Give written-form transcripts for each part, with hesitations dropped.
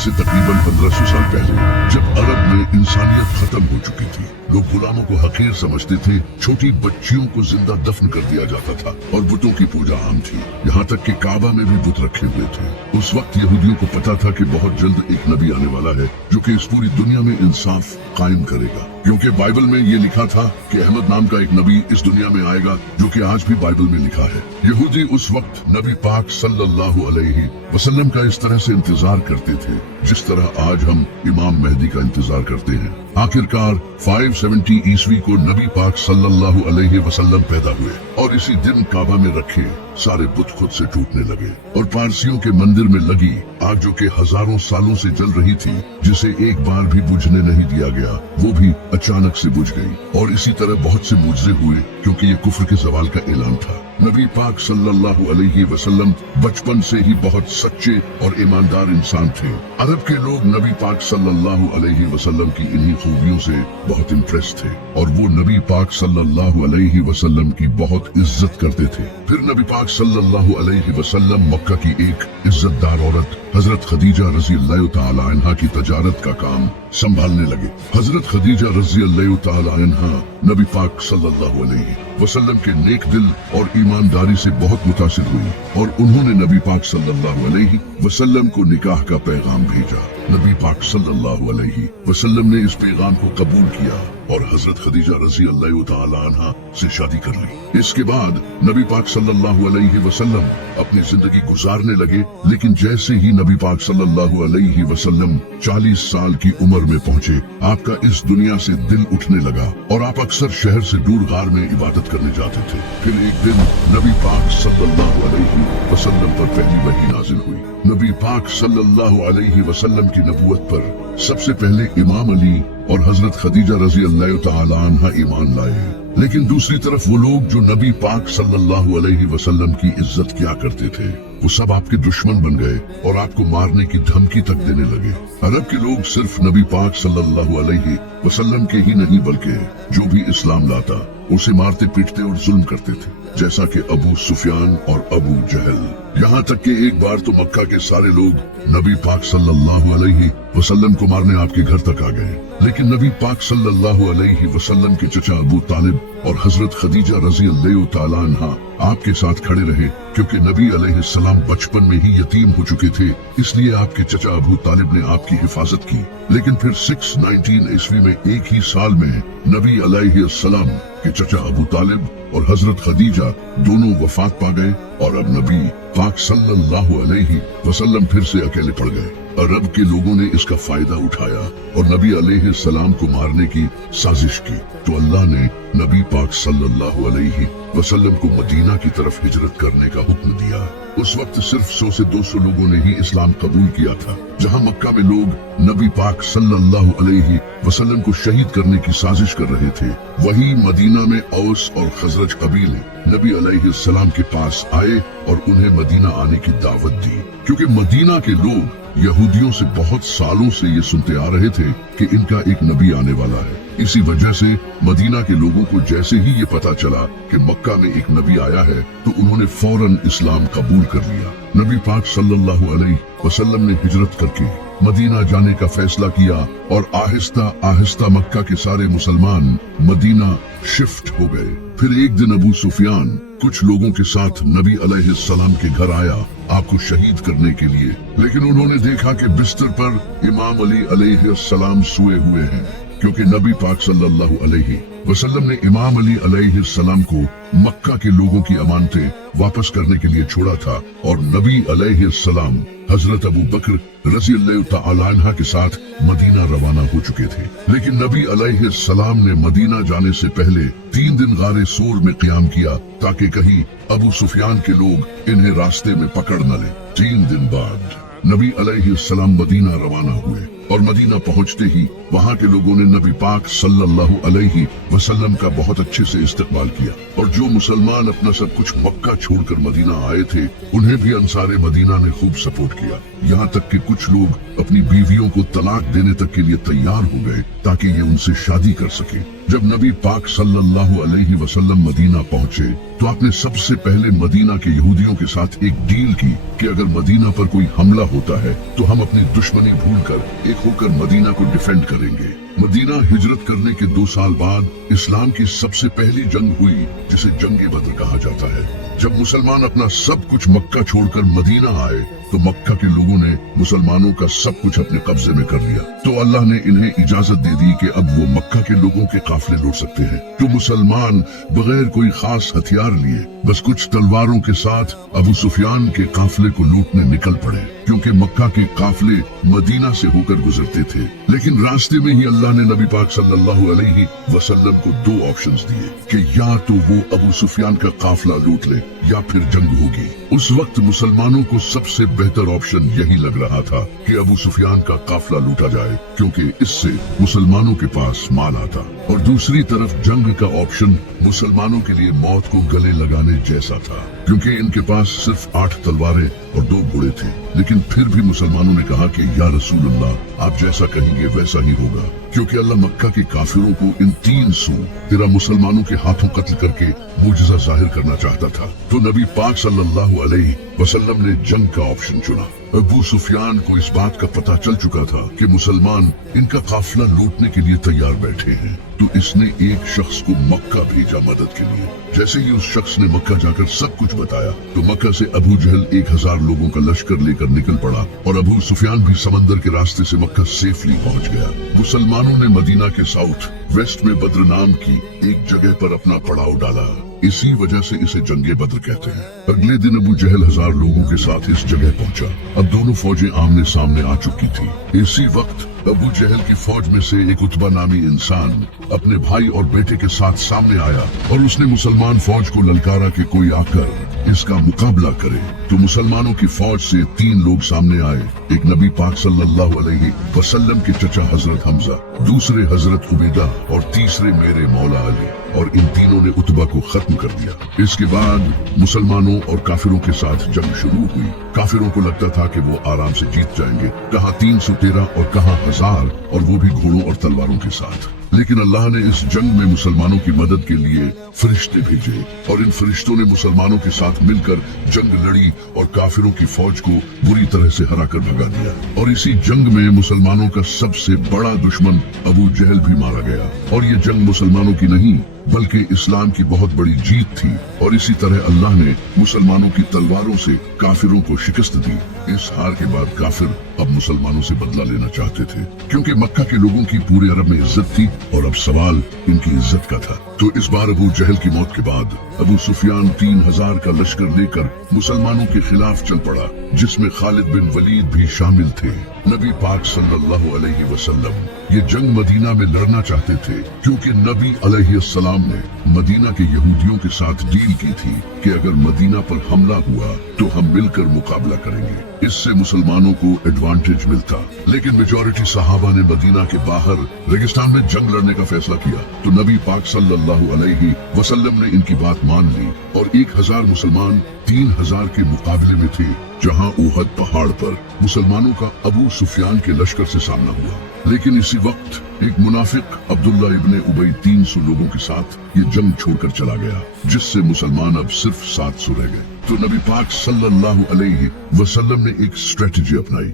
से तकरीबन 1500 साल पहले, जब अरब में इंसानियत खत्म हो चुकी थी, लोग गुलामों को हकीर समझते थे, छोटी बच्चियों को जिंदा दफन कर दिया जाता था और बुतों की पूजा आम थी। यहाँ तक कि काबा में भी बुत रखे हुए थे। उस वक्त यहूदियों को पता था कि बहुत जल्द एक नबी आने वाला है जो कि इस पूरी दुनिया में इंसाफ कायम करेगा, क्योंकि बाइबल में ये लिखा था कि अहमद नाम का एक नबी इस दुनिया में आएगा, जो कि आज भी बाइबल में लिखा है। यहूदी उस वक्त नबी पाक सल्लल्लाहु अलैहि वसल्लम का इस तरह से इंतजार करते थे जिस तरह आज हम इमाम मेहदी का इंतजार करते हैं। आखिरकार 570 ईस्वी को नबी पाक सल्लल्लाहु अलैहि वसल्लम पैदा हुए और इसी दिन काबा में रखे सारे बुत खुद से टूटने लगे और पारसियों के मंदिर में लगी आग, जो कि हजारों सालों से जल रही थी, जिसे एक बार भी बुझने नहीं दिया गया, वो भी अचानक से बुझ गई। और इसी तरह बहुत से मुजरे हुए, क्योंकि ये कुफ्र के ज़वाल का ऐलान था। नबी पाक सल्लल्लाहु अलैहि वसल्लम बचपन से ही बहुत सच्चे और ईमानदार इंसान थे। अरब के लोग नबी पाक सल्लल्लाहु अलैहि वसल्लम की इन्हीं खूबियों से बहुत इम्प्रेस थे और वो नबी पाक सल्लल्लाहु अलैहि वसल्लम की बहुत इज्जत करते थे। फिर नबी पाक सल्लल्लाहु अलैहि वसल्लम मक्का की एक इज्जतदार औरत हजरत खदीजा रज़ी अल्लाह तआला अन्हा की तजारत का काम संभालने लगे। हजरत खदीजा रज़ी अल्लाह तआला अन्हा नबी पाक सल्लल्लाहु अलैहि वसल्लम के नेक दिल और ईमानदारी से बहुत मुतासिर हुई और उन्होंने नबी पाक सल्लल्लाहु अलैहि वसल्लम को निकाह का पैगाम भेजा। नबी पाक सल्लल्लाहु अलैहि वसल्लम ने इस पैगाम को कबूल किया और हजरत खदीजा रज़ी अल्लाह तआला अन्हा से शादी कर ली। इसके बाद नबी पाक सल्लल्लाहु अलैहि वसल्लम अपनी जिंदगी गुजारने लगे, लेकिन जैसे ही नबी पाक सल्लल्लाहु अलैहि वसल्लम 40 साल की उम्र में पहुंचे, आपका इस दुनिया से दिल उठने लगा और आप अक्सर शहर से दूर गार में इबादत करने जाते थे। फिर एक दिन नबी पाक सल्लल्लाहु अलैहि वसल्लम पर पहली वही नाजिल हुई। नबी पाक सल्लल्लाहु अलैहि वसल्लम की नबूवत पर सबसे पहले इमाम अली और हजरत खदीजा रज़ी अल्लाह तआला अन्हा ईमान लाए, लेकिन दूसरी तरफ वो लोग जो नबी पाक सल्लल्लाहु अलैहि वसल्लम की इज्जत किया करते थे, वो सब आपके दुश्मन बन गए और आपको मारने की धमकी तक देने लगे। अरब के लोग सिर्फ नबी पाक सल्लल्लाहु अलैहि वसल्लम के ही नहीं बल्कि जो भी इस्लाम लाता उसे मारते पीटते और जुल्म करते थे, जैसा कि अबू सुफियान और अबू जहल। यहाँ तक कि एक बार तो मक्का के सारे लोग नबी पाक सल्लल्लाहु अलैहि वसल्लम को मारने आपके घर तक आ गए, लेकिन नबी पाक सल्लल्लाहु अलैहि वसल्लम के चचा अबू तालिब और हजरत खदीजा रज़ी अल्लाह तआला अन्हा आपके साथ खड़े रहे, क्योंकि नबी अलैहिस्सलाम बचपन में ही यतीम हो चुके थे, इसलिए आपके चचा अबू तालिब ने आपकी हिफाजत की। लेकिन फिर 619 ईस्वी में एक ही साल में नबी अलैहिस्सलाम के चचा अबू तालिब और हजरत खदीजा दोनों वफात पा गए और अब नबी पाक सल्लल्लाहु अलैहि वसल्लम फिर से अकेले पड़ गए। अरब के लोगों ने इसका फायदा उठाया और नबी अलैहिस्सलाम को मारने की साजिश की, तो अल्लाह ने नबी पाक सल्लल्लाहु अलैहि वसल्लम को मदीना की तरफ हिजरत करने का हुक्म दिया। उस वक्त सिर्फ 100 से 200 लोगों ने ही इस्लाम कबूल किया था। जहां मक्का में लोग नबी पाक सल्लल्लाहु अलैहि वसल्लम को शहीद करने की साजिश कर रहे थे, वहीं मदीना में औस और खजरज कबीले नबी अलैहिस्सलाम के पास आए और उन्हें मदीना आने की दावत दी, क्योंकि मदीना के लोग यहूदियों से बहुत सालों से ये सुनते आ रहे थे कि इनका एक नबी आने वाला है। इसी वजह से मदीना के लोगों को जैसे ही ये पता चला कि मक्का में एक नबी आया है, तो उन्होंने फौरन इस्लाम कबूल कर लिया। नबी पाक सल्लल्लाहु अलैहि वसल्लम ने हिजरत करके मदीना जाने का फैसला किया और आहिस्ता आहिस्ता मक्का के सारे मुसलमान मदीना शिफ्ट हो गए। फिर एक दिन अबू सुफियान कुछ लोगों के साथ नबी अलैहिस्सलाम के घर आया आपको शहीद करने के लिए, लेकिन उन्होंने देखा कि बिस्तर पर इमाम अली अलैहिस्सलाम सोए हुए हैं, क्योंकि नबी पाक सल्लल्लाहु अलैहि वसल्लम ने इमाम अली अलैहिस्सलाम को मक्का के लोगों की अमानतें वापस करने के लिए छोड़ा था और नबी अलैहिस्सलाम हजरत अबू बकर रज़ी अल्लाह तआला अन्हा के साथ मदीना रवाना हो चुके थे। लेकिन नबी अलैहिस्सलाम ने मदीना जाने से पहले 3 दिन गारे सूर में क़याम किया, ताकि कहीं अबू सुफियान के लोग इन्हें रास्ते में पकड़ न लें। 3 दिन बाद नबी अलैहिस्सलाम मदीना रवाना हुए और मदीना पहुंचते ही वहां के लोगों ने नबी पाक सल्लल्लाहु अलैहि वसल्लम का बहुत अच्छे से इस्तकबाल किया और जो मुसलमान अपना सब कुछ मक्का छोड़कर मदीना आए थे, उन्हें भी अंसारे मदीना ने खूब सपोर्ट किया। यहाँ तक कि कुछ लोग अपनी बीवियों को तलाक देने तक के लिए तैयार हो गए ताकि ये उनसे शादी कर सके। जब नबी पाक सल्लल्लाहु अलैहि वसल्लम मदीना पहुंचे तो आपने सबसे पहले मदीना के यहूदियों के साथ एक डील की कि अगर मदीना पर कोई हमला होता है तो हम अपनी दुश्मनी भूलकर एक होकर मदीना को डिफेंड करेंगे। मदीना हिजरत करने के 2 साल बाद इस्लाम की सबसे पहली जंग हुई जिसे जंग बद्र कहा जाता है। जब मुसलमान अपना सब कुछ मक्का छोड़कर मदीना आए तो मक्का के लोगों ने मुसलमानों का सब कुछ अपने कब्जे में कर लिया। तो अल्लाह ने इन्हें इजाजत दे दी कि अब वो मक्का के लोगों के काफिले लूट सकते हैं। तो मुसलमान बगैर कोई खास हथियार लिए बस कुछ तलवारों के साथ अबू सुफियान के काफिले को लूटने निकल पड़े, क्योंकि मक्का के काफिले मदीना से होकर गुजरते थे। लेकिन रास्ते में ही अल्लाह ने नबी पाक सल्लल्लाहु अलैहि वसल्लम को 2 ऑप्शंस दिए कि या तो वो अबू सुफियान का काफिला लूट ले या फिर जंग होगी। उस वक्त मुसलमानों को सबसे बेहतर ऑप्शन यही लग रहा था कि अबू सुफियान का काफिला लूटा जाए, क्योंकि इससे मुसलमानों के पास माल आता, और दूसरी तरफ जंग का ऑप्शन मुसलमानों के लिए मौत को गले लगाने जैसा था, क्योंकि इनके पास सिर्फ 8 तलवारें और 2 घोड़े थे। लेकिन फिर भी मुसलमानों ने कहा कि या रसूलुल्लाह, आप जैसा कहेंगे वैसा ही होगा, क्योंकि अल्लाह मक्का के काफिरों को इन 3 सू तेरा मुसलमानों के हाथों कत्ल करके मुजज़ा जाहिर करना चाहता था। तो नबी पाक सल्लल्लाहु अलैहि वसल्लम ने जंग का ऑप्शन चुना। अबू सुफियान को इस बात का पता चल चुका था कि मुसलमान इनका काफिला लूटने के लिए तैयार बैठे हैं, तो इसने एक शख्स को मक्का भेजा मदद के लिए। जैसे ही उस शख्स ने मक्का जाकर सब कुछ बताया तो मक्का से अबू जहल 1000 लोगों का लश्कर लेकर निकल पड़ा और अबू सुफियान भी समंदर के रास्ते से मक्का सेफली पहुंच गया। मुसलमानों ने मदीना के साउथ वेस्ट में बद्र नाम की एक जगह पर अपना पड़ाव डाला। इसी वजह से इसे जंगे बद्र कहते हैं। अगले दिन अबू जहल 1000 लोगों के साथ इस जगह पहुंचा। अब दोनों फौजें आमने सामने आ चुकी थी। इसी वक्त अबू जहल की फौज में से एक उतबा नामी इंसान अपने भाई और बेटे के साथ सामने आया और उसने मुसलमान फौज को ललकारा कि कोई आकर इसका मुकाबला करे। तो मुसलमानों की फौज से 3 लोग सामने आए। एक नबी पाक सल्लल्लाहु अलैहि वसल्लम के चचा हजरत हमजा, दूसरे हजरत उबैदा और तीसरे मेरे मौला अली, और इन तीनों ने उतबा को खत्म कर दिया। इसके बाद मुसलमानों और काफिरों के साथ जंग शुरू हुई। काफिरों को लगता था कि वो आराम से जीत जाएंगे, कहाँ 313 और कहाँ 1000, और वो भी घोड़ों और तलवारों के साथ। लेकिन अल्लाह ने इस जंग में मुसलमानों की मदद के लिए फरिश्ते भेजे और इन फरिश्तों ने मुसलमानों के साथ मिलकर जंग लड़ी और काफिरों की फौज को बुरी तरह से हराकर भगा दिया। और इसी जंग में मुसलमानों का सबसे बड़ा दुश्मन अबू जहल भी मारा गया। और ये जंग मुसलमानों की नहीं बल्कि इस्लाम की बहुत बड़ी जीत थी। और इसी तरह अल्लाह ने मुसलमानों की तलवारों से काफिरों को शिकस्त दी। इस हार के बाद काफिर अब मुसलमानों से बदला लेना चाहते थे, क्योंकि मक्का के लोगों की पूरे अरब में इज्जत थी और अब सवाल इनकी इज्जत का था। तो इस बार अबू जहल की मौत के बाद अबू सुफियान 3000 का लश्कर लेकर मुसलमानों के खिलाफ चल पड़ा, जिसमें खालिद बिन वलीद भी शामिल थे। नबी पाक सल्लल्लाहु अलैहि वसल्लम ये जंग मदीना में लड़ना चाहते थे, क्योंकि नबी अलैहिस्सलाम ने मदीना के यहूदियों के साथ डील की थी कि अगर मदीना पर हमला हुआ तो हम मिलकर मुकाबला करेंगे। इससे मुसलमानों को एडवांटेज मिलता। लेकिन मेजॉरिटी सहाबा ने मदीना के बाहर रेगिस्तान में जंग लड़ने का फैसला किया। तो नबी पाक सल्लल्लाहु अलैहि वसल्लम ने इनकी बात मान ली और 1000 मुसलमान 3000 के मुकाबले में थे, जहां ओहद पहाड़ पर मुसलमानों का अबू सुफियान के लश्कर से सामना हुआ। लेकिन इसी वक्त एक मुनाफिक अब्दुल्ला इब्ने उबई 300 लोगों के साथ ये जंग छोड़कर चला गया, जिससे मुसलमान अब सिर्फ 700 रह गए। तो नबी पाक सल्लल्लाहु अलैहि वसल्लम ने एक स्ट्रेटजी अपनाई।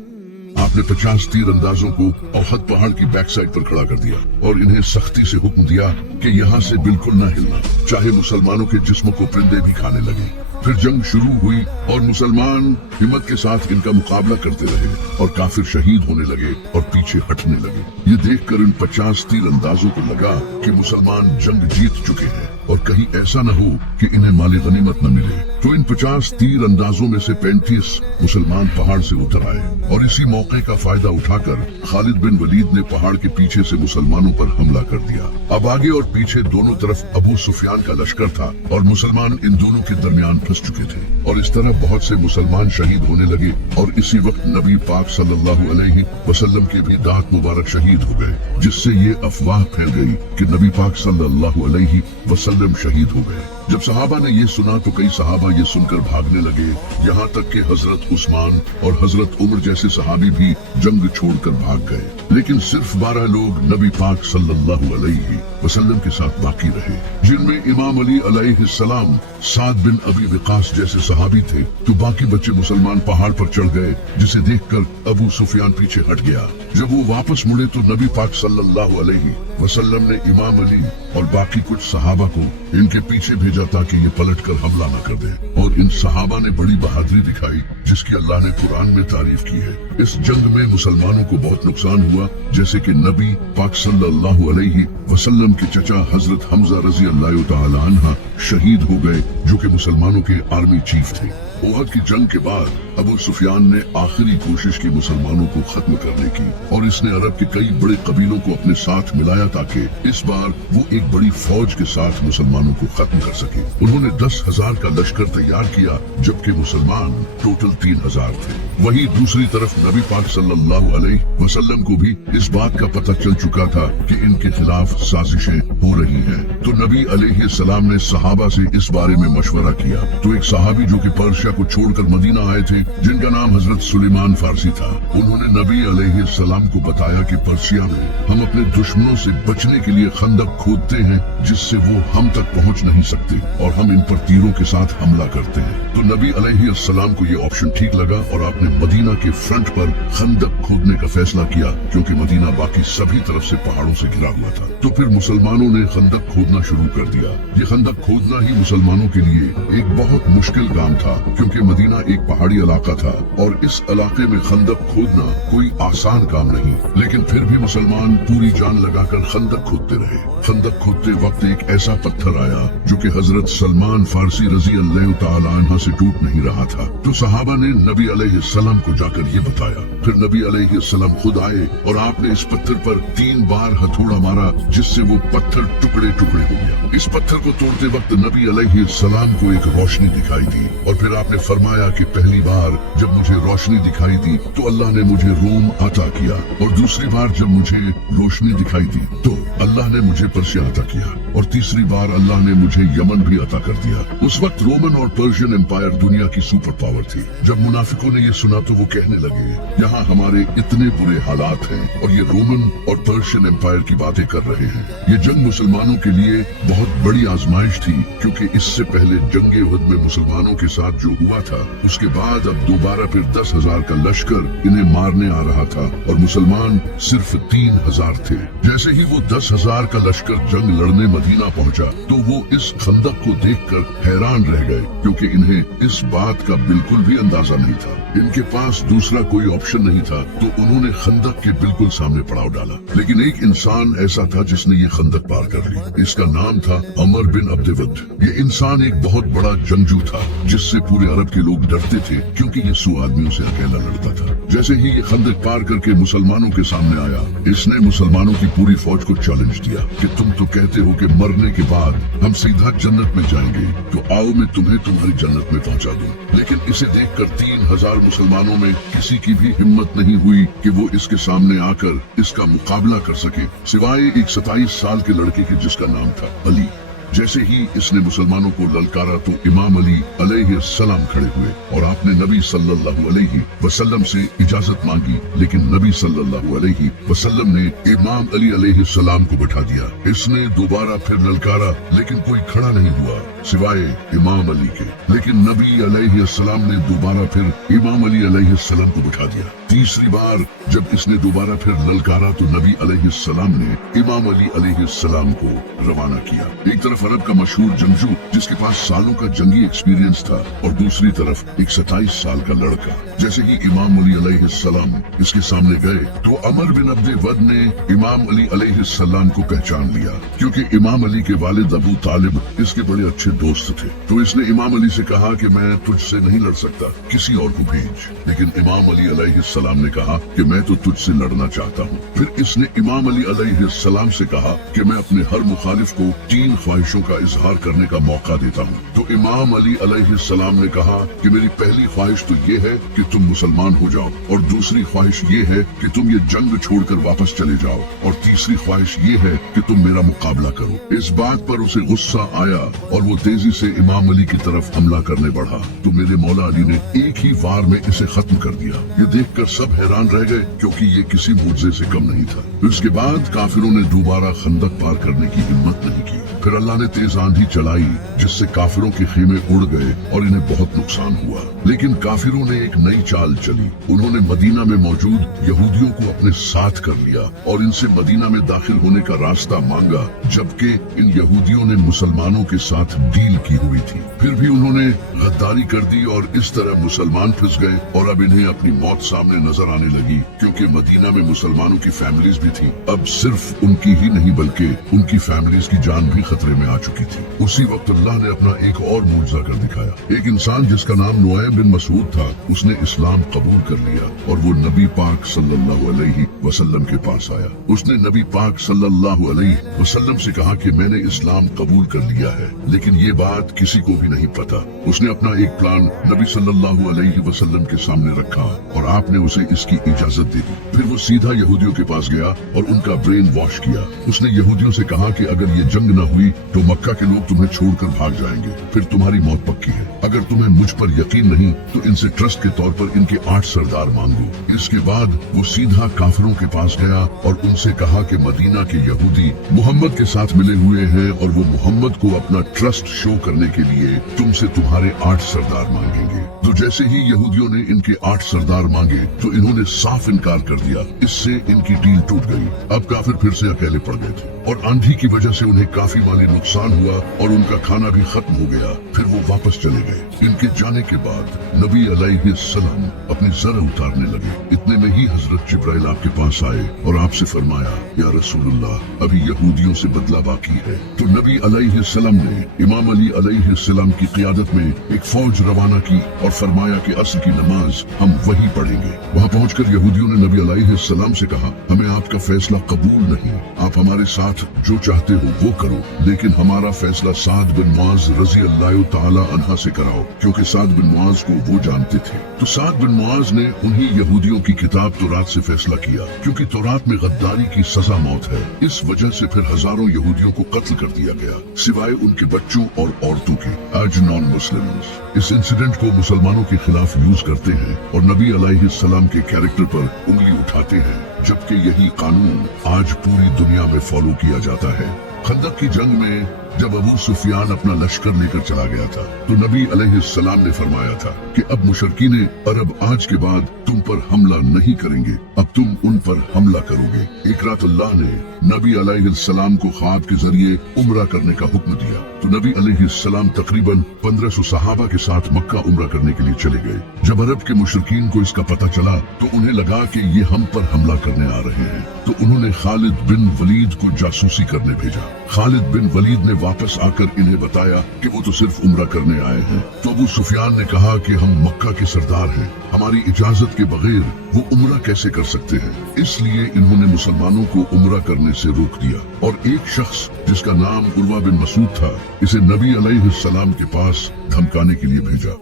आपने 50 तीर अंदाजों को ओहद पहाड़ की बैक साइड पर खड़ा कर दिया और इन्हें सख्ती से हुक्म दिया कि यहाँ से बिल्कुल न हिलना, चाहे मुसलमानों के जिस्मों को परिंदे भी खाने लगे। फिर जंग शुरू हुई और मुसलमान हिम्मत के साथ इनका मुकाबला करते रहे और काफिर शहीद होने लगे और पीछे हटने लगे। ये देखकर इन 50 तीर अंदाजों को लगा कि मुसलमान जंग जीत चुके हैं और कहीं ऐसा न हो कि इन्हें माली गनीमत न मिले। तो इन 50 तीर अंदाजों में से 35 मुसलमान पहाड़ से उतर आए और इसी मौके का फायदा उठाकर खालिद बिन वलीद ने पहाड़ के पीछे से मुसलमानों पर हमला कर दिया। अब आगे और पीछे दोनों तरफ अबू सुफियान का लश्कर था और मुसलमान इन दोनों के दरमियान फंस चुके थे और इस तरह बहुत से मुसलमान शहीद होने लगे। और इसी वक्त नबी पाक सल्लल्लाहु अलैहि वसल्लम के भी दांत मुबारक शहीद हो गए, जिससे ये अफवाह फैल गई कि नबी पाक सल्लल्लाहु अलैहि वसल्लम शहीद हो गए। जब सहाबा ने ये सुना तो कई सहाबा ये सुनकर भागने लगे, यहाँ तक कि हजरत उस्मान और हजरत उमर जैसे सहाबी भी जंग छोड़कर भाग गए। लेकिन सिर्फ 12 लोग नबी पाक सल्लल्लाहु अलैहि वसल्लम के साथ बाकी रहे, जिनमें इमाम अली अलैहिस्सलाम, साद बिन अबी वक़ास जैसे सहाबी थे। तो बाकी बच्चे मुसलमान पहाड़ पर चढ़ गए, जिसे देखकर अबू सुफियान पीछे हट गया। जब वो वापस मुड़े तो नबी पाक सल्लल्लाहु अलैहि वसल्लम ने इमाम अली और बाकी कुछ सहाबा को इनके पीछे भेजा ताकि ये पलट कर हमला न कर दे। और इन सहाबा ने बड़ी बहादुरी दिखाई, जिसकी अल्लाह ने कुरान में तारीफ की है। इस जंग में मुसलमानों को बहुत नुकसान हुआ, जैसे कि नबी पाक सल्लल्लाहु अलैहि वसल्लम के चचा हजरत हमजा रजी अल्लाह तआला अन्हा शहीद हो गए, जो कि मुसलमानों के आर्मी चीफ थे। ओहद की जंग के बाद अबू सुफियान ने आखिरी कोशिश की मुसलमानों को खत्म करने की, और इसने अरब के कई बड़े कबीलों को अपने साथ मिलाया ताकि इस बार वो एक बड़ी फौज के साथ मुसलमानों को खत्म कर सके। उन्होंने 10,000 का लश्कर तैयार किया, जबकि मुसलमान टोटल 3,000 थे। वहीं दूसरी तरफ नबी पाक सल्लल्लाहु अलैहि वसल्लम को भी इस बात का पता चल चुका था कि इनके खिलाफ साजिशें हो रही हैं। तो नबी अलैहिस्सलाम ने सहाबा से इस बारे में मशवरा किया। तो एक सहाबी जो कि पर्शिया को छोड़कर मदीना आए थे, जिनका नाम हजरत सुलेमान फारसी था, उन्होंने नबी अलैहिस्सलाम को बताया कि पर्शिया में हम अपने दुश्मनों से बचने के लिए खंदक खोदते हैं, जिससे वो हम तक पहुंच नहीं सकते, और हम इन पर तीरों के साथ हमला करते हैं। तो नबी अलैहिस्सलाम को ये ऑप्शन ठीक लगा, और आपने मदीना के फ्रंट पर खंदक खोदने का फैसला किया, क्योंकि मदीना बाकी सभी तरफ से पहाड़ों से घिरा हुआ था। तो फिर मुसलमानों ने खंदक खोदना शुरू कर दिया। ये खंदक खोदना ही मुसलमानों के लिए एक बहुत मुश्किल काम था, क्योंकि मदीना एक पहाड़ी इलाका था, और इस इलाके में खंदक खोदना कोई आसान काम नहीं। लेकिन फिर भी मुसलमान पूरी जान लगाकर खंदक खोदते रहे। खंदक खोदते वक्त एक ऐसा पत्थर आया जो कि हजरत सलमान फारसी रजी अल्लाह तआला अन्हा से टूट नहीं रहा था। तो सहाबा ने नबी अलैहिस्सलाम को जाकर ये बताया। फिर नबी अलैहिस्सलाम खुद आए, और आपने इस पत्थर पर 3 बार हथौड़ा मारा, जिससे वो पत्थर टुकड़े टुकड़े हो गया। इस पत्थर को तोड़ते वक्त नबी अलैहिस्सलाम को एक रोशनी दिखाई दी, और फिर आपने फरमाया कि पहली बार जब मुझे रोशनी दिखाई दी तो अल्लाह ने मुझे रोम अता किया, और दूसरी बार जब मुझे रोशनी दिखाई दी तो अल्लाह ने मुझे पर्शिया अता किया, और तीसरी बार अल्लाह ने मुझे यमन भी अता कर दिया। उस वक्त रोमन और पर्शियन एम्पायर दुनिया की सुपर पावर थी। जब मुनाफिकों ने ये सुना तो वो कहने लगे, यहाँ हमारे इतने बुरे हालात हैं, और ये रोमन और पर्शियन एम्पायर की बातें कर रहे हैं। ये जंग मुसलमानों के लिए बहुत बड़ी आजमाइश थी, क्योंकि इससे पहले जंगे उहद में मुसलमानों के साथ जो हुआ था, उसके बाद अब दोबारा फिर 10,000 का लश्कर इन्हें मारने आ रहा था, और मुसलमान सिर्फ 3,000 थे। जैसे ही वो 10,000 का लश्कर जंग लड़ने मदीना पहुंचा, तो वो इस खंदक को देखकर हैरान रह गए, क्योंकि इन्हें इस बात का बिल्कुल भी अंदाजा नहीं था। इनके पास दूसरा कोई ऑप्शन नहीं था, तो उन्होंने खंदक के बिल्कुल सामने पड़ाव डाला। लेकिन एक इंसान ऐसा था जिसने ये खंदक पार कर ली। इसका नाम था अमर बिन अब्दवद। ये इंसान एक बहुत बड़ा जंगजू था, जिससे पूरे अरब के लोग डरते थे, क्योंकि ये 100 आदमियों से अकेला लड़ता था। जैसे ही ये खंदक पार करके मुसलमानों के सामने आया, इसने मुसलमानों की पूरी फौज को चैलेंज दिया कि तुम तो कहते हो कि मरने के बाद हम सीधा जन्नत में जाएंगे, तो आओ मैं तुम्हें तुम्हारी जन्नत में पहुंचा दूं। लेकिन इसे देखकर 3,000 मुसलमानों में किसी की भी हिम्मत नहीं हुई कि वो इसके सामने आकर इसका मुकाबला कर सके, सिवाय एक 27 साल के लड़के के जिसका नाम था अली। जैसे ही इसने मुसलमानों को ललकारा तो इमाम अली अलैहिस्सलाम खड़े हुए, और आपने नबी सल्लल्लाहु अलैहि वसल्लम से इजाजत मांगी, लेकिन नबी सल्लल्लाहु अलैहि वसल्लम ने इमाम अली अलैहिस्सलाम को बैठा दिया। इसने दोबारा फिर ललकारा, लेकिन कोई खड़ा नहीं हुआ सिवाय इमाम अली के। लेकिन नबी अलैहिस्सलाम ने दोबारा फिर इमाम अली अलैहिस्सलाम को बैठा दिया। तीसरी बार जब इसने दोबारा फिर ललकारा तो नबी अलैहिस्सलाम ने इमाम अली अलैहिस्सलाम को रवाना किया। एक तरफ अरब का मशहूर जंगजू जिसके पास सालों का जंगी एक्सपीरियंस था, और दूसरी तरफ एक 27 साल का लड़का। जैसे ही इमाम अली अलैहिस्सलाम इसके सामने गए तो अमर बिन अब्दवद ने इमाम अली अलैहिस्सलाम को पहचान लिया, क्योंकि इमाम अली के वालिद अबू तालिब इसके बड़े अच्छे दोस्त थे। तो इसने इमाम अली से कहा कि मैं तुझसे नहीं लड़ सकता, किसी और को भेज। लेकिन इमाम अली अलैहिस्सलाम ने कहा कि मैं तो तुझसे लड़ना चाहता हूँ। फिर इसने इमाम अली अलैहिस्सलाम से कहा कि मैं अपने हर मुखालिफ को 3 ख्वाहिशों ख्वाहिशों का इजहार करने का मौका देता हूँ। तो इमाम अली अलैहिस्सलाम ने कहा कि मेरी पहली ख्वाहिश तो ये है कि तुम मुसलमान हो जाओ, और दूसरी ख्वाहिश ये है कि तुम ये जंग छोड़कर वापस चले जाओ, और तीसरी ख्वाहिश ये है कि तुम मेरा मुकाबला करो। इस बात पर उसे गुस्सा आया और वो तेजी से इमाम अली की तरफ हमला करने बढ़ा, तो मेरे मौला अली ने एक ही वार में इसे खत्म कर दिया। ये देखकर सब हैरान रह गए, क्योंकि ये किसी मुआजिजे से कम नहीं था। इसके बाद काफिरों ने दोबारा खंदक पार करने की हिम्मत नहीं की। फिर अल्लाह ने तेज आंधी चलाई, जिससे काफिरों के खेमे उड़ गए और इन्हें बहुत नुकसान हुआ। लेकिन काफिरों ने एक नई चाल चली। उन्होंने मदीना में मौजूद यहूदियों को अपने साथ कर लिया और इनसे मदीना में दाखिल होने का रास्ता मांगा, जबकि इन यहूदियों ने मुसलमानों के साथ डील की हुई थी। फिर भी उन्होंने गद्दारी कर दी और इस तरह मुसलमान फंस गए, और अब इन्हें अपनी मौत सामने नजर आने लगी, क्योंकि मदीना में मुसलमानों की फैमिलीज भी थी। अब सिर्फ उनकी ही नहीं बल्कि उनकी फैमिलीज की जान भी खतरे में आ चुकी थी। उसी वक्त अल्लाह ने अपना एक और मुआजिजा कर दिखाया। एक इंसान जिसका नाम नुआइम बिन मसूद था, उसने इस्लाम कबूल कर लिया और वो नबी पाक सल्लल्लाहु अलैहि वसल्लम के पास आया। उसने नबी पाक सल्लल्लाहु अलैहि वसल्लम से कहा कि मैंने इस्लाम कबूल कर लिया है, लेकिन ये बात किसी को भी नहीं पता। उसने अपना एक प्लान नबी सल्लल्लाहु अलैहि वसल्लम के सामने रखा और आपने उसे इसकी इजाजत दे दी। फिर वो सीधा यहूदियों के पास गया और उनका ब्रेन वॉश किया। उसने यहूदियों से कहा कि अगर ये जंग न हुई तो मक्का के लोग तुम्हें छोड़कर भाग जाएंगे, फिर तुम्हारी मौत पक्की है। अगर तुम्हें मुझ पर यकीन नहीं तो इनसे ट्रस्ट के तौर पर इनके 8 सरदार मांगो। इसके बाद वो सीधा काफिरों के पास गया और उनसे कहा कि मदीना के यहूदी मोहम्मद के साथ मिले हुए हैं और वो मोहम्मद को अपना ट्रस्ट शो करने के लिए तुमसे तुम्हारे 8 सरदार मांगेंगे। तो जैसे ही यहूदियों ने इनके 8 सरदार मांगे तो इन्होंने साफ इनकार कर दिया। इससे इनकी डील टूट गई। अब काफिर फिर से अकेले पड़ गए थे और आंधी की वजह से उन्हें काफी माली नुकसान हुआ और उनका खाना भी खत्म हो गया। फिर वो वापस चले गए। इनके जाने के बाद नबी अलैहिस्सलाम अपनी जर उतारने लगे। इतने में ही हजरत जिब्राइल आपके पास आए और आपसे फरमाया, या रसूलुल्लाह, अभी यहूदियों से बदला बाकी है। तो नबी अलैहिस्सलाम ने इमाम अली अलैहिस्सलाम की क़ियादत में एक फौज रवाना की और फरमाया कि असर की नमाज हम वहीं पढ़ेंगे। वहाँ पहुंचकर यहूदियों ने नबी अलैहिस्सलाम से कहा, हमें आपका फैसला कबूल नहीं, आप हमारे साथ जो चाहते हो वो करो, लेकिन हमारा फैसला साद बिन मुआज रजी अल्लाह ताला अन्हा से कराओ, क्योंकि साद बिन मुआज को वो जानते थे। तो साद बिन मुआज ने उन्हीं यहूदियों की किताब तौरात से फैसला किया, क्योंकि तौरात में गद्दारी की सजा मौत है। इस वजह से फिर हजारों यहूदियों को कत्ल कर दिया गया, सिवाय उनके बच्चों और औरतों के, आज नॉन मुस्लिम्स। इस इंसिडेंट को मुसलमानों के खिलाफ यूज करते हैं और नबी अलैहिस्सलाम के कैरेक्टर पर उंगली उठाते हैं, जबकि यही कानून आज पूरी दुनिया में फॉलो किया जाता है। खंदक की जंग में जब अबू सुफियान अपना लश्कर लेकर चला गया था तो नबी अलैहिस्सलाम ने फरमाया था कि अब मुशरकीन अरब आज के बाद तुम पर हमला नहीं करेंगे, अब तुम उन पर हमला करोगे। एक रात अल्लाह ने नबी अलैहिस्सलाम को ख्वाब के जरिए उम्रा करने का हुक्म दिया। तो नबी अलैहिस्सलाम तकरीबन 1500 सहाबा के साथ मक्का उम्रा करने के लिए चले गए। जब अरब के मुशरकीन को इसका पता चला तो उन्हें लगा कि ये हम पर हमला करने आ रहे हैं, तो उन्होंने खालिद बिन वलीद को जासूसी करने भेजा। खालिद बिन वलीद ने वापस आकर इन्हें बताया कि वो तो सिर्फ उम्रा करने आए हैं। तो अबू सुफियान ने कहा कि हम मक्का के सरदार हैं, हमारी इजाजत के बगैर वो उम्रा कैसे कर सकते हैं। इसलिए इन्होंने मुसलमानों को उम्रा करने से रोक दिया और एक शख्स जिसका नाम उर्वा बिन मसूद था, इसे नबी अलैहिस्सलाम के पास धमकाने के लिए भेजा।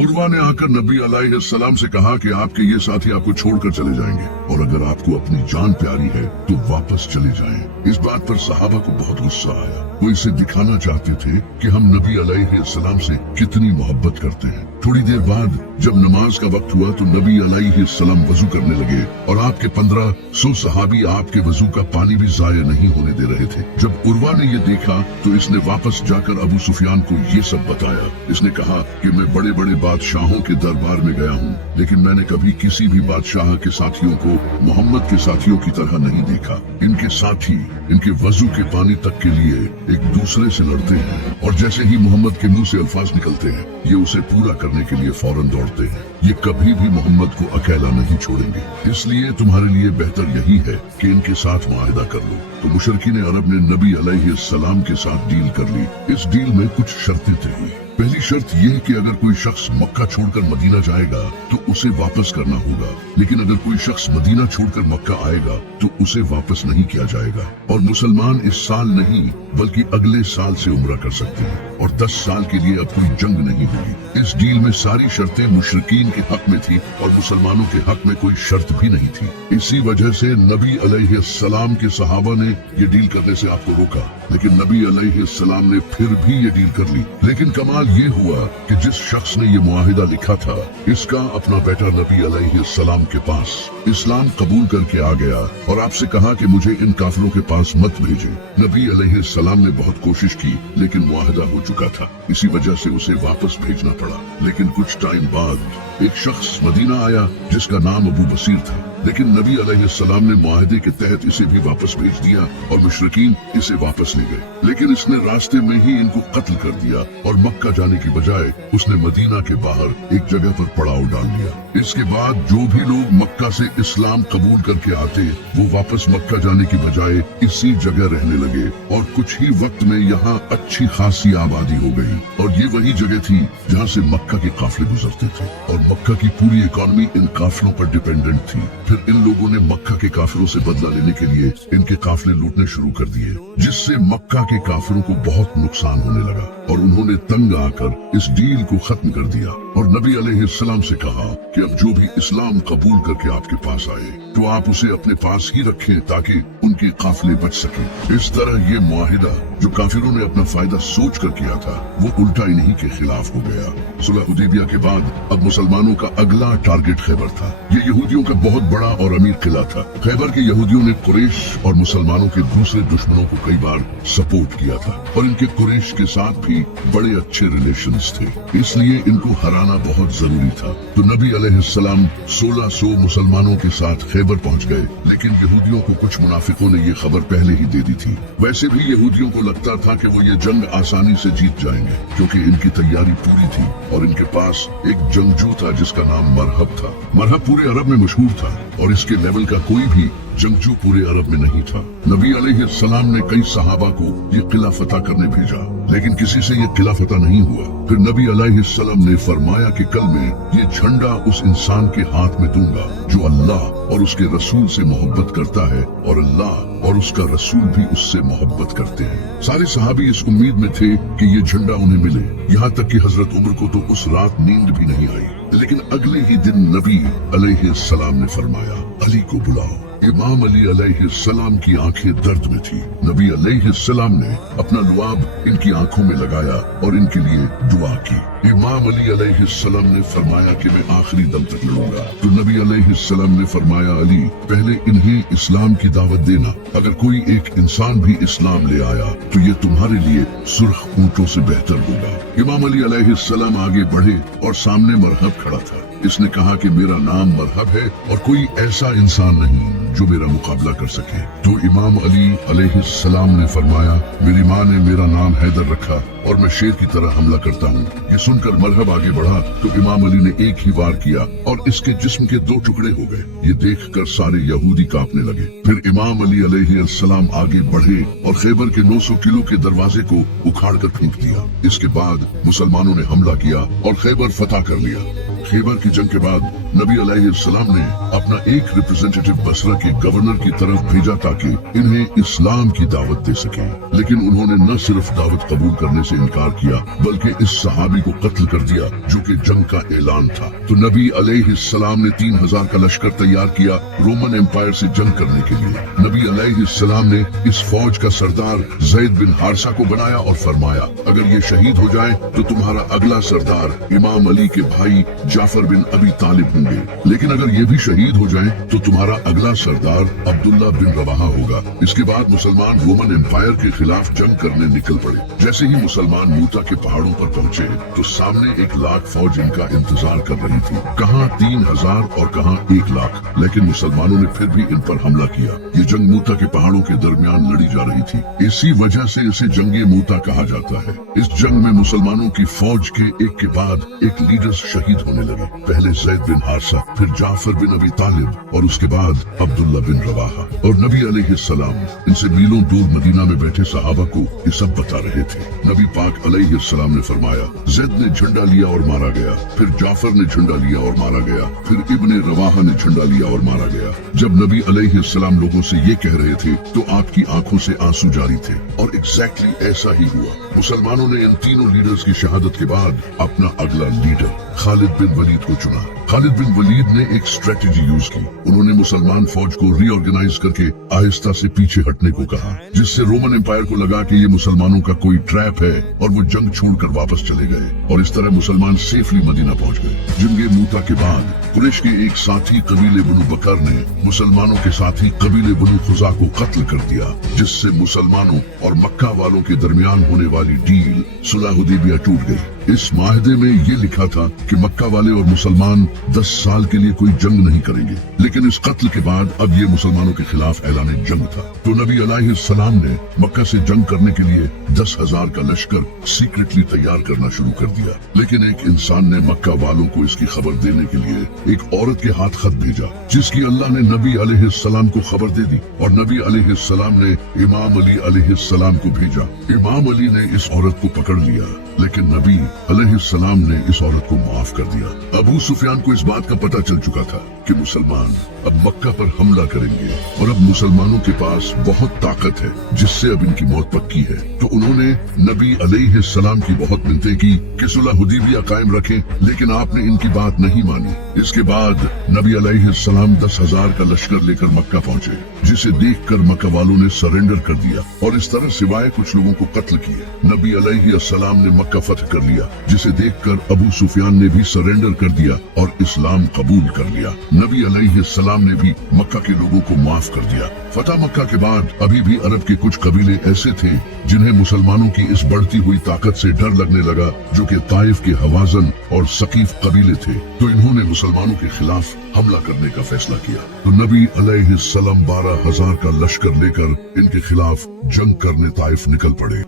उर्वा ने आकर नबी अलैहिस्सलाम से कहा कि आपके ये साथी आपको छोड़कर चले जाएंगे और अगर आपको अपनी जान प्यारी है तो वापस चले जाएं। इस बात पर सहाबा को बहुत गुस्सा आया। वो इसे दिखाना चाहते थे कि हम नबी अलैहिस्सलाम से कितनी मोहब्बत करते हैं। थोड़ी देर बाद जब नमाज का वक्त हुआ तो नबी अलैहिस्सलाम वजू करने लगे और आपके 1500 सहाबी आपके वजू का पानी भी जाया नहीं होने दे रहे थे। जब उर्वा ने ये देखा तो इसने वापस जाकर अबू सुफियान को ये सब बताया। इसने कहा कि मैं बड़े बड़े बादशाहों के दरबार में गया हूँ, लेकिन मैंने कभी किसी भी बादशाह के साथियों को मोहम्मद के साथियों की तरह नहीं देखा। इनके साथी इनके वजू के पानी तक के लिए एक दूसरे से लड़ते हैं और जैसे ही मोहम्मद के मुंह से अल्फाज निकलते हैं ये उसे पूरा करने के लिए फौरन दौड़ते हैं। ये कभी भी मोहम्मद को अकेला नहीं छोड़ेंगे, इसलिए तुम्हारे लिए बेहतर यही है कि इनके साथ मुआहिदा कर लो। तो मुशरकीन अरब ने नबी अलैहिस्सलाम के साथ डील कर ली। इस डील में कुछ शर्तें थी। पहली शर्त यह कि अगर कोई शख्स मक्का छोड़कर मदीना जाएगा तो उसे वापस करना होगा, लेकिन अगर कोई शख्स मदीना छोड़कर मक्का आएगा तो उसे वापस नहीं किया जाएगा। और मुसलमान इस साल नहीं बल्कि अगले साल से उम्रा कर सकते हैं और 10 साल के लिए अब कोई जंग नहीं होगी। इस डील में सारी शर्तें मुशरिकीन के हक में थी और मुसलमानों के हक में कोई शर्त भी नहीं थी। इसी वजह से नबी अलैहिस्सलाम के सहाबा ने ये डील करने से आपको रोका, लेकिन नबी अलैहिस्सलाम ने फिर भी ये डील कर ली। लेकिन कमाल ये हुआ कि जिस शख्स ने ये मुआहिदा लिखा था इसका अपना बेटा नबी अलैहिस्सलाम के पास इस्लाम कबूल करके आ गया और आपसे कहा कि मुझे इन काफिरों के पास मत भेजें। नबी अलैहिस्सलाम ने बहुत कोशिश की लेकिन मुआहिदा हो चुका था, इसी वजह से उसे वापस भेजना पड़ा। लेकिन कुछ टाइम बाद एक शख्स मदीना आया जिसका नाम अबू बसीर था, लेकिन नबी अलैहिस्सलाम ने मुआहिदे के तहत इसे भी वापस भेज दिया और मुशरिकीन इसे वापस ले गए। लेकिन इसने रास्ते में ही इनको कत्ल कर दिया और मक्का जाने की बजाय उसने मदीना के बाहर एक जगह पर पड़ाव डाल दिया। इसके बाद जो भी लोग मक्का से इस्लाम कबूल करके आते वो वापस मक्का जाने की बजाय इसी जगह रहने लगे और कुछ ही वक्त में यहाँ अच्छी खासी आबादी हो गई। और ये वही जगह थी जहाँ से मक्का के काफिले गुजरते थे और मक्का की पूरी इकॉनमी इन काफिलों पर डिपेंडेंट थी। फिर इन लोगों ने मक्का के काफिरों से बदला लेने के लिए इनके काफिले लूटने शुरू कर दिए, जिससे मक्का के काफिरों को बहुत नुकसान होने लगा और उन्होंने तंग आकर इस डील को खत्म कर दिया और नबी अलैहिस्सलाम से कहा कि अब जो भी इस्लाम कबूल करके आपके पास आए तो आप उसे अपने पास ही रखें ताकि उनके काफिले बच सके। इस तरह ये मुआहिदा जो काफिरों ने अपना फायदा सोच कर किया था वो उल्टा इन्हीं के खिलाफ हो गया। सुलह हुदैबिया के बाद अब मुसलमानों का अगला टारगेट खैबर था। ये यहूदियों का बहुत बड़ा और अमीर किला था। खैबर के यहूदियों ने कुरैश और मुसलमानों के दूसरे दुश्मनों को कई बार सपोर्ट किया था और इनके कुरैश के साथ भी बड़े अच्छे रिलेशंस थे, इसलिए इनको हराना बहुत जरूरी था। तो नबी अलैहिस्सलाम 1600 मुसलमानों के साथ खैबर पहुंच गए, लेकिन यहूदियों को कुछ मुनाफिकों ने ये खबर पहले ही दे दी थी। वैसे भी यहूदियों को लगता था कि वो ये जंग आसानी से जीत जाएंगे क्योंकि इनकी तैयारी पूरी थी और इनके पास एक जंगजू था जिसका नाम मरहब था। मरहब पूरे अरब में मशहूर था और इसके लेवल का कोई भी जंगजू पूरे अरब में नहीं था। नबी अलैहिस्सलाम ने कई सहाबा को ये किला फतह करने भेजा, लेकिन किसी से ये किला फतह नहीं हुआ। फिर नबी अलैहिस्सलाम ने फरमाया कि कल मैं ये झंडा उस इंसान के हाथ में दूंगा जो अल्लाह और उसके रसूल से मोहब्बत करता है और अल्लाह और उसका रसूल भी उससे मोहब्बत करते हैं। सारे सहाबी इस उम्मीद में थे कि ये झंडा उन्हें मिले, यहाँ तक कि हजरत उमर को तो उस रात नींद भी नहीं आई। लेकिन अगले ही दिन नबी अलैहिस्सलाम ने फरमाया, अली को बुलाओ। इमाम अली अलैहिस्सलाम की आंखें दर्द में थी। नबी अलैहिस्सलाम ने अपना लुआब इनकी आंखों में लगाया और इनके लिए दुआ की। इमाम अली अलैहिस्सलाम ने फरमाया कि मैं आखिरी दम तक लड़ूंगा। तो नबी अलैहिस्सलाम ने फरमाया, अली पहले इन्हें इस्लाम की दावत देना, अगर कोई एक इंसान भी इस्लाम ले आया तो ये तुम्हारे लिए सुर्ख ऊंटों से बेहतर होगा। इमाम अली अलैहिस्सलाम आगे बढ़े और सामने मरहब खड़ा था। इसने कहा कि मेरा नाम मरहब है और कोई ऐसा इंसान नहीं जो मेरा मुकाबला कर सके। तो इमाम अली अलैहिस्सलाम ने फरमाया, मेरी माँ ने मेरा नाम हैदर रखा और मैं शेर की तरह हमला करता हूँ। ये सुनकर मरहब आगे बढ़ा तो इमाम अली ने एक ही वार किया और इसके जिस्म के 2 टुकड़े हो गए। ये देखकर सारे यहूदी कांपने लगे। फिर इमाम अली अलैहिस्सलाम आगे बढ़े और खैबर के 900 किलो के दरवाजे को उखाड़ कर फेंक दिया। इसके बाद मुसलमानों ने हमला किया और खैबर फतह कर लिया। खैबर की जंग के बाद नबी अलैहिस्सलाम ने अपना एक रिप्रेजेंटेटिव बसरा के गवर्नर की तरफ भेजा ताकि इन्हें इस्लाम की दावत दे सके, लेकिन उन्होंने न सिर्फ दावत कबूल करने से इनकार किया बल्कि इस सहाबी को कत्ल कर दिया जो कि जंग का ऐलान था। तो नबी अलैहिस्सलाम ने 3000 का लश्कर तैयार किया रोमन एम्पायर से जंग करने के लिए। नबी अलैहिस्सलाम ने इस फौज का सरदार ज़ैद बिन हारिसा को बनाया और फरमाया, अगर ये शहीद हो जाए तो तुम्हारा अगला सरदार इमाम अली के भाई जाफर बिन अबी तालिब होंगे, लेकिन अगर ये भी शहीद हो जाएं तो तुम्हारा अगला सरदार अब्दुल्ला बिन रवाहा होगा। इसके बाद मुसलमान रोमन एम्पायर के खिलाफ जंग करने निकल पड़े। जैसे ही मुसलमान मूता के पहाड़ों पर पहुंचे तो सामने 1 लाख फौज इनका इंतजार कर रही थी, कहाँ 3000 और कहाँ 1 लाख। लेकिन मुसलमानों ने फिर भी इन पर हमला किया। ये जंग मूता के पहाड़ों के दरमियान लड़ी जा रही थी, इसी वजह से इसे जंगे मूता कहा जाता है। इस जंग में मुसलमानों की फौज के एक के बाद एक लीडर्स शहीद होने लगे। पहले ज़ैद बिन हारिसा, फिर जाफर बिन अबी तालिब और उसके बाद अब्दुल्ला बिन रवाहा। और नबी अलैहिस्सलाम इनसे मीलों दूर मदीना में बैठे सहाबा को ये सब बता रहे थे। नबी पाक अलैहिस्सलाम ने फरमाया, ज़ैद ने झंडा लिया और मारा गया, फिर जाफर ने झंडा लिया और मारा गया, फिर इब्ने रवाहा ने झंडा लिया और मारा गया। जब नबी अलैहिस्सलाम लोगों से ये कह रहे थे तो आपकी आंखों से आंसू जारी थे, और एग्जैक्टली ऐसा ही हुआ। मुसलमानों ने इन तीनों लीडर्स की शहादत के बाद अपना अगला लीडर खालिद बिन वलीद को चुना। खालिद बिन वलीद ने एक स्ट्रेटेजी यूज की। उन्होंने मुसलमान फौज को रीऑर्गेनाइज करके आहिस्ता से पीछे हटने को कहा, जिससे रोमन एम्पायर को लगा कि ये मुसलमानों का कोई ट्रैप है और वो जंग छोड़कर वापस चले गए। और इस तरह मुसलमान सेफली मदीना पहुंच गए। जंगे मूता के बाद कुरैश के एक साथी कबीले बनु बकर ने मुसलमानों के साथी कबीले बनु खुजा को कत्ल कर दिया, जिससे मुसलमानों और मक्का वालों के दरमियान होने वाली डील सुलह हुदैबिया टूट गई। इस माहदे में ये लिखा था कि मक्का वाले और मुसलमान 10 साल के लिए कोई जंग नहीं करेंगे, लेकिन इस कत्ल के बाद अब ये मुसलमानों के खिलाफ ऐलान जंग था। तो नबी अलैहिस्सलाम ने मक्का से जंग करने के लिए 10,000 का लश्कर सीक्रेटली तैयार करना शुरू कर दिया। लेकिन एक इंसान ने मक्का वालों को इसकी खबर देने के लिए एक औरत के हाथ खत भेजा, जिसकी अल्लाह ने नबी अलैहिस्सलाम को खबर दे दी, और नबी अलैहिस्सलाम ने इमाम अली अलैहिस्सलाम को भेजा। इमाम अली ने इस औरत को पकड़ लिया, लेकिन नबी अलैहिस्सलाम ने इस औरत को माफ कर दिया। अबू सुफियान को इस बात का पता चल चुका था कि मुसलमान अब मक्का पर हमला करेंगे और अब मुसलमानों के पास बहुत ताकत है, जिससे अब इनकी मौत पक्की है। तो उन्होंने नबी अलैहिस्सलाम की बहुत मिन्नतें की कि सुलह हुदैबिया कायम रखें, लेकिन आपने इनकी बात नहीं मानी। इसके बाद नबी अलैहिस्सलाम 10,000 का लश्कर लेकर मक्का पहुंचे, जिसे देखकर मक्का वालों ने सरेंडर कर दिया और इस तरह सिवाय कुछ लोगों को कत्ल किया। नबी अलैहिस्सलाम ने मक्का फतह कर लिया, जिसे देखकर अबू सुफियान ने भी सरेंडर कर दिया और इस्लाम कबूल कर लिया। नबी अलैहिस्सलाम ने भी मक्का के लोगों को माफ कर दिया। फतह मक्का के बाद अभी भी अरब के कुछ कबीले ऐसे थे जिन्हें मुसलमानों की इस बढ़ती हुई ताकत से डर लगने लगा, जो कि ताइफ के हवाजन और सकीफ कबीले थे। तो इन्होंने मुसलमानों के खिलाफ हमला करने का फैसला किया। तो नबी अलैहिस्सलाम 12,000 का लश्कर लेकर इनके खिलाफ जंग करने ताइफ निकल पड़े।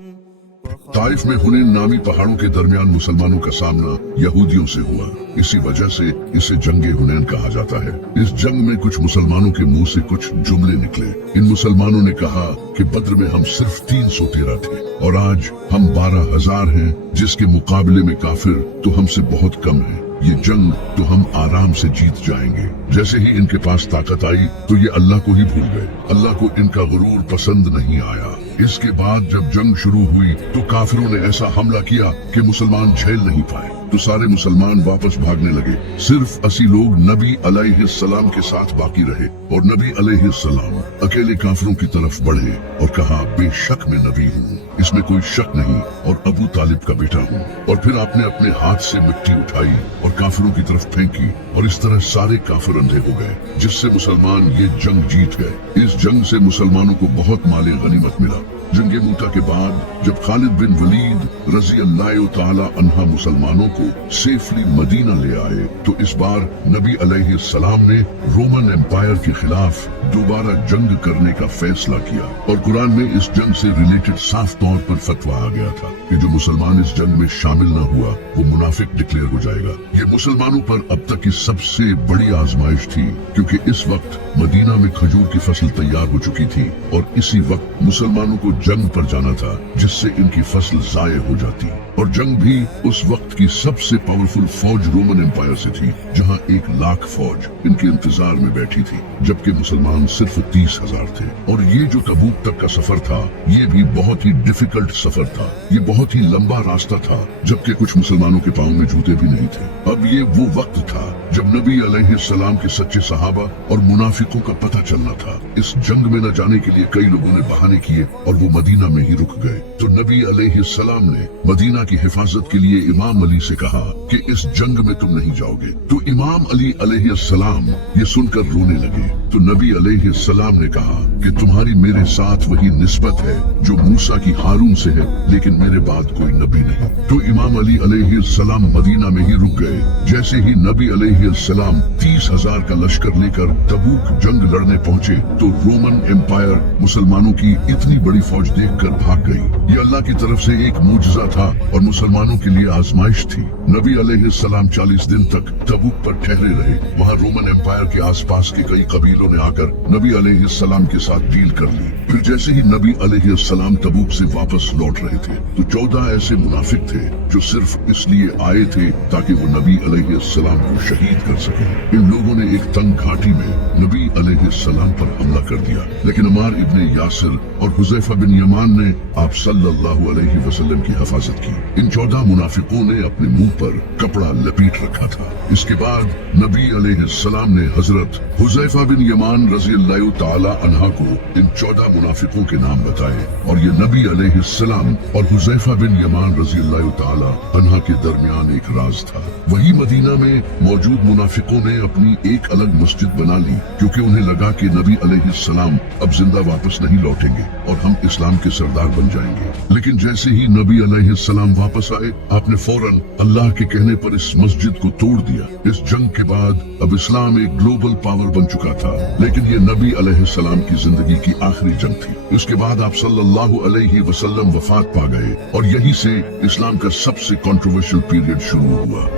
ताइफ में हुनैन नामी पहाड़ों के दरमियान मुसलमानों का सामना यहूदियों से हुआ। इसी वजह से इसे जंगे हुनैन कहा जाता है। इस जंग में कुछ मुसलमानों के मुंह से कुछ जुमले निकले। इन मुसलमानों ने कहा कि बद्र में हम सिर्फ 313 थे और आज हम 12,000 हैं, जिसके मुकाबले में काफिर तो हमसे बहुत कम हैं। ये जंग तो हम आराम से जीत जाएंगे। जैसे ही इनके पास ताकत आई तो ये अल्लाह को ही भूल गए। अल्लाह को इनका गुरूर पसंद नहीं आया। इसके बाद जब जंग शुरू हुई तो काफिरों ने ऐसा हमला किया कि मुसलमान झेल नहीं पाए, तो सारे मुसलमान वापस भागने लगे। सिर्फ 80 लोग नबी अलैहिस्सलाम के साथ बाकी रहे और नबी अलैहिस्सलाम अकेले काफिरों की तरफ बढ़े और कहा, बेशक मैं नबी हूँ, इसमें कोई शक नहीं, और अबू तालिब का बेटा हूँ। और फिर आपने अपने हाथ से मिट्टी उठाई और काफिरों की तरफ फेंकी और इस तरह सारे काफिर अंधे हो गए, जिससे मुसलमान ये जंग जीत गए। इस जंग से मुसलमानों को बहुत माले गनीमत मिला। जंगे मूता के बाद जब खालिद बिन वलीद रज़ी अल्लाह ताला अन्हा मुसलमानों को सेफली मदीना ले आए, तो इस बार नबी अलैहिस्सलाम ने रोमन एम्पायर के खिलाफ दोबारा जंग करने का फैसला किया। और कुरान में इस जंग से रिलेटेड साफ तौर पर फतवा आ गया था कि जो मुसलमान इस जंग में शामिल न हुआ वो मुनाफिक डिक्लेयर हो जाएगा। ये मुसलमानों पर अब तक की सबसे बड़ी आजमाइश थी, क्योंकि इस वक्त मदीना में खजूर की फसल तैयार हो चुकी थी और इसी वक्त मुसलमानों को जंग पर जाना था, जिससे इनकी फसल जाये हो जाती। और जंग भी उस वक्त की सबसे पावरफुल फौज रोमन एम्पायर से थी, जहां 1 लाख फौज इनके इंतजार में बैठी थी, जबकि मुसलमान सिर्फ 30,000 थे। और ये जो तबूक तक का सफर था, ये भी बहुत ही डिफिकल्ट सफर था। ये बहुत ही लंबा रास्ता था, जबकि कुछ मुसलमानों के पाँव में जूते भी नहीं थे। अब ये वो वक्त था जब नबी अलैहिस्सलाम के सच्चे सहाबा और मुनाफिकों का पता चलना था। इस जंग में न जाने के लिए कई लोगों ने बहाने किए और वो मदीना में ही रुक गए। तो नबी अलैहिस्सलाम ने मदीना की हिफाजत के लिए इमाम अली से कहा कि इस जंग में तुम नहीं जाओगे। तो इमाम अली अलैहिस्सलाम ये सुनकर रोने लगे। तो नबी अलैहिस्सलाम ने कहा कि तुम्हारी मेरे साथ वही निस्बत है जो मूसा की हारून से है, लेकिन मेरे बाद कोई नबी नहीं। तो इमाम अली अलैहिस्सलाम मदीना में ही रुक गए। जैसे ही नबी अलैहिस्सलाम अलैहिस्सलाम 30,000 का लश्कर लेकर तबूक जंग लड़ने पहुंचे तो रोमन एम्पायर मुसलमानों की इतनी बड़ी फौज देखकर भाग गई। ये अल्लाह की तरफ से एक मूजजा था और मुसलमानों के लिए आजमाइश थी। नबी अलैहिस्सलाम 40 दिन तक तबूक पर ठहरे रहे। वहाँ रोमन एम्पायर के आसपास के कई कबीलों ने आकर नबी अलैहिस्सलाम के साथ डील कर ली। फिर जैसे ही नबी अलैहिस्सलाम तबूक से वापस लौट रहे थे तो 14 ऐसे मुनाफिक थे जो सिर्फ इसलिए आए थे ताकि वो नबी अलैहिस्सलाम को शहीद कर सके। इन लोगों ने एक तंग घाटी में नबी अलैहिस्सलाम पर हमला कर दिया, लेकिन अमार इब्ने यासिर और हुज़ैफा बिन यमान ने आप सल्लल्लाहु अलैहि वसल्लम की हिफाजत की। इन 14 मुनाफिकों ने अपने मुंह पर कपड़ा लपेट रखा था। इसके बाद नबी अलैहिस्सलाम ने हजरत हुज़ैफा बिन यमान रज़ियल्लाहु ताला अन्हा को इन 14 मुनाफिकों के नाम बताए और ये नबी अलैहिस्सलाम और हुज़ैफा बिन यमान रज़ियल्लाहु ताला अन्हा के दरमियान एक राज था। वही मदीना में मौजूद मुनाफिकों ने अपनी एक अलग मस्जिद बना ली क्योंकि उन्हें लगा कि नबी अलैहिस्सलाम अब जिंदा वापस नहीं लौटेंगे और हम इस्लाम के सरदार बन जाएंगे। लेकिन जैसे ही नबी अलैहिस्सलाम वापस आए, आपने फौरन अल्लाह के कहने पर इस मस्जिद को तोड़ दिया। इस जंग के बाद अब इस्लाम एक ग्लोबल पावर बन चुका था, लेकिन ये नबी अलैहिस्सलाम की जिंदगी की आखिरी जंग थी। उसके बाद आप सल्लल्लाहु अलैहि वसल्लम वफात पा गए और यहीं से इस्लाम का सबसे कंट्रोवर्शियल पीरियड शुरू हुआ।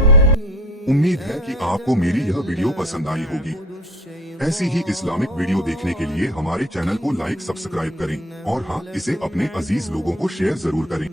उम्मीद है कि आपको मेरी यह वीडियो पसंद आई होगी। ऐसी ही इस्लामिक वीडियो देखने के लिए हमारे चैनल को लाइक सब्सक्राइब करें और हाँ, इसे अपने अजीज लोगों को शेयर जरूर करें।